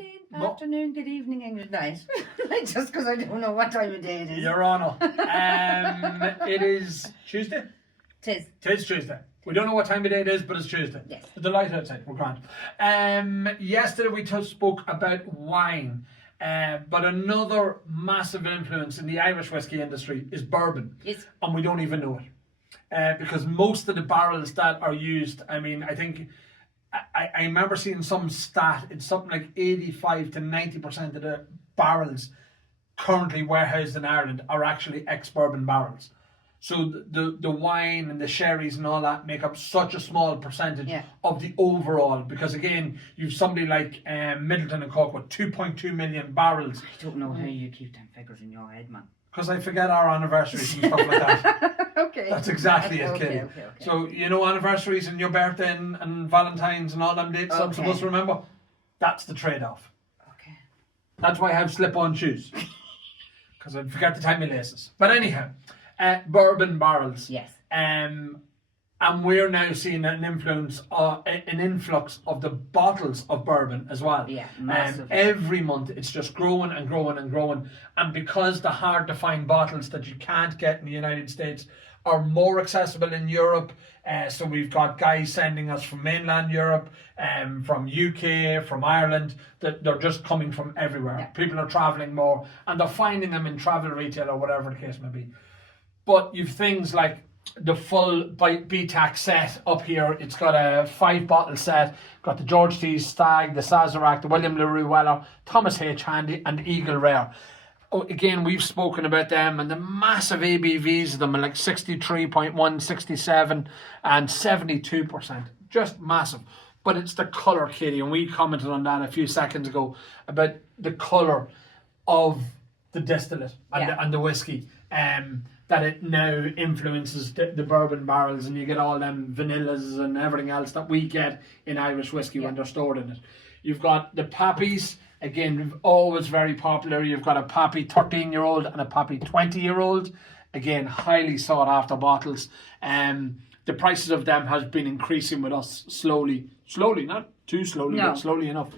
Morning, afternoon, good evening, and good night. Just because I don't know what time of day it is. Your Honour. It is Tuesday? Tis. Tis Tuesday. We don't know what time of day it is, but it's Tuesday. Yes. The light outside, we're grand. Yesterday we spoke about wine. But another massive influence in the Irish whiskey industry is bourbon. Yes. And we don't even know it. Because most of the barrels that are used, I mean, I think, I remember seeing some stat, it's something like 85 to 90% of the barrels currently warehoused in Ireland are actually ex-bourbon barrels. So the wine and the sherries and all that make up such a small percentage of the overall. Because again, you've somebody like Middleton and Cork with 2.2 million barrels. I don't know how you keep them figures in your head, man. Because I forget our anniversaries and stuff like that. Okay. That's exactly it, Kitty. Okay. So, you know, anniversaries and your birthday and Valentine's and all them dates I'm supposed to remember? That's the trade-off. Okay. That's why I have slip-on shoes. Because I forget the time of laces. But anyhow, bourbon barrels. Yes. And we're now seeing an influx of the bottles of bourbon as well. Yeah, massive. Every month it's just growing and growing and growing. And because the hard to find bottles that you can't get in the United States are more accessible in Europe, so we've got guys sending us from mainland Europe, from UK, from Ireland, that they're just coming from everywhere. Yeah. People are travelling more and they're finding them in travel retail or whatever the case may be. But you've things like the full BTAC set up here. It's got a 5-bottle set. Got the Gorge T, Staggs, the Sazerac, the William LaRue Weller, Thomas H. Handy, and Eagle Rare. Oh, again, we've spoken about them and the massive ABVs of them are like 63.1, 67, and 72%. Just massive. But it's the colour, Katie, and we commented on that a few seconds ago about the colour of the distillate and the whiskey. That it now influences the bourbon barrels, and you get all them vanillas and everything else that we get in Irish whiskey when they're stored in it. You've got the Pappies, again, always very popular. You've got a Pappy 13-year-old and a Pappy 20-year-old. Again, highly sought after bottles. The prices of them has been increasing with us slowly, not too slowly, but slowly enough.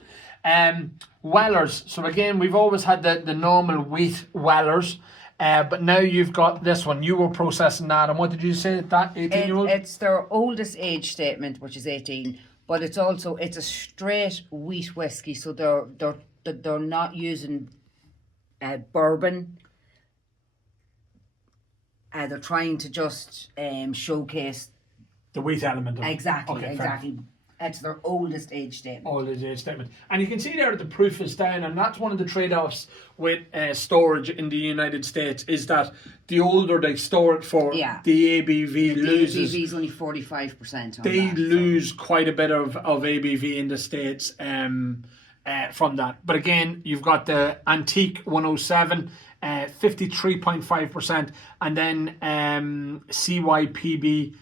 Wellers, so again, we've always had the normal wheat Wellers. But now you've got this one. You were processing that, and what did you say? That 18-year-old? It's their oldest age statement, which is 18. But it's a straight wheat whiskey, so they're not using bourbon. They're trying to just showcase the wheat element of it. Exactly. Fair. It's their oldest age statement. Oldest age statement. And you can see there that the proof is down, and that's one of the trade-offs with storage in the United States, is that the older they store it for, the ABV loses. The ABV is only 45%. They lose quite a bit of ABV in the States from that. But again, you've got the Antique 107, 53.5%, and then CYPB.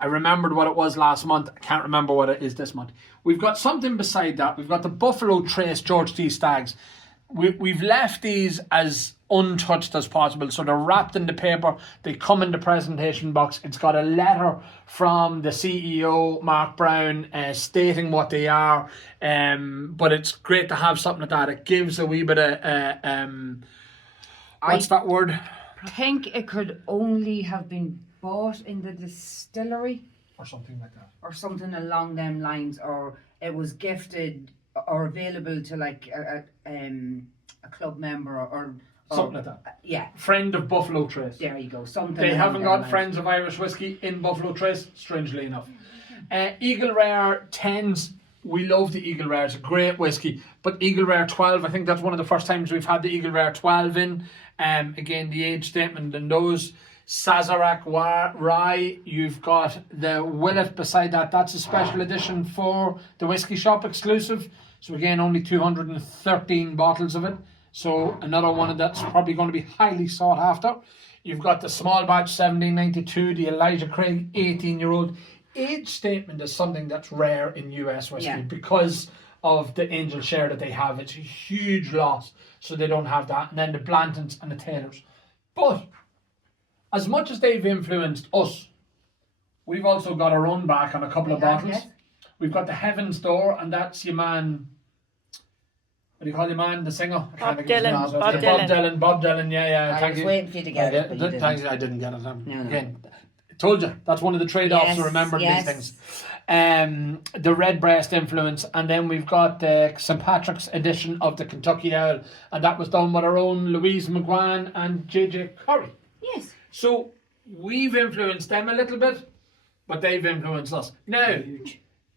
I remembered what it was last month. I can't remember what it is this month. We've got something beside that. We've got the Buffalo Trace Gorge T Staggs. We've left these as untouched as possible. So they're wrapped in the paper. They come in the presentation box. It's got a letter from the CEO, Mark Brown, stating what they are. But it's great to have something like that. It gives a wee bit of... what's that word? I think it could only have been bought in the distillery or something like that, or something along them lines, or it was gifted or available to like a club member or something like that. Yeah, friend of Buffalo Trace. There you go. Something they haven't got friends of Irish whiskey in Buffalo Trace, strangely enough. Eagle Rare 10s. We love the Eagle Rare. It's a great whiskey. But Eagle Rare 12, I think that's one of the first times we've had the Eagle Rare 12 in. Again, the age statement and those. Sazerac Rye, you've got the Willet beside that. That's a special edition for the Whiskey Shop exclusive. So again, only 213 bottles of it. So another one that's probably going to be highly sought after. You've got the small batch 1792, the Elijah Craig 18-year-old. Age statement is something that's rare in US whiskey because of the angel share that they have. It's a huge loss, so they don't have that. And then the Blantons and the Taylors. But as much as they've influenced us, we've also got our own back on a couple of bottles. We've got the Heaven's Door, and that's your man do you call your man, the singer? I can't Bob think of his Dylan, name. So Bob it's Dylan. Bob Dylan, yeah. I Thank was you. waiting for you to get it, but you Thanks, didn't. I didn't get it. No. Again, I told you, that's one of the trade-offs Yes, to remember yes. these things. The Redbreast influence, and then we've got the St. Patrick's edition of the Kentucky Owl, and that was done with our own Louise McGuan and JJ Curry. Yes. So we've influenced them a little bit, but they've influenced us. Now,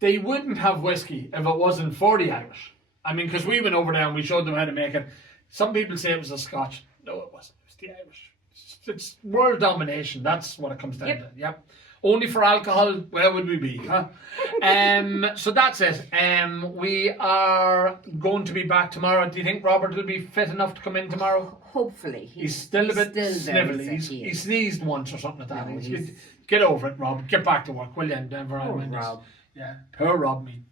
they wouldn't have whiskey if it wasn't for the Irish. I mean, because we went over there and we showed them how to make it. Some people say it was a Scotch. No, it wasn't. It was the Irish. It's world domination. That's what it comes down to. Yep. Only for alcohol, where would we be? Huh? So that's it. We are going to be back tomorrow. Do you think Robert will be fit enough to come in tomorrow? Hopefully. He's still a bit very snivelly. sick, He sneezed once or something like that. No, he's- Get over it, Rob. Get back to work, will you? Never Poor mind this. Rob. Yeah, poor Rob, me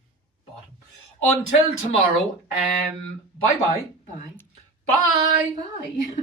bottom. Until tomorrow, bye-bye. Bye. Bye. Bye.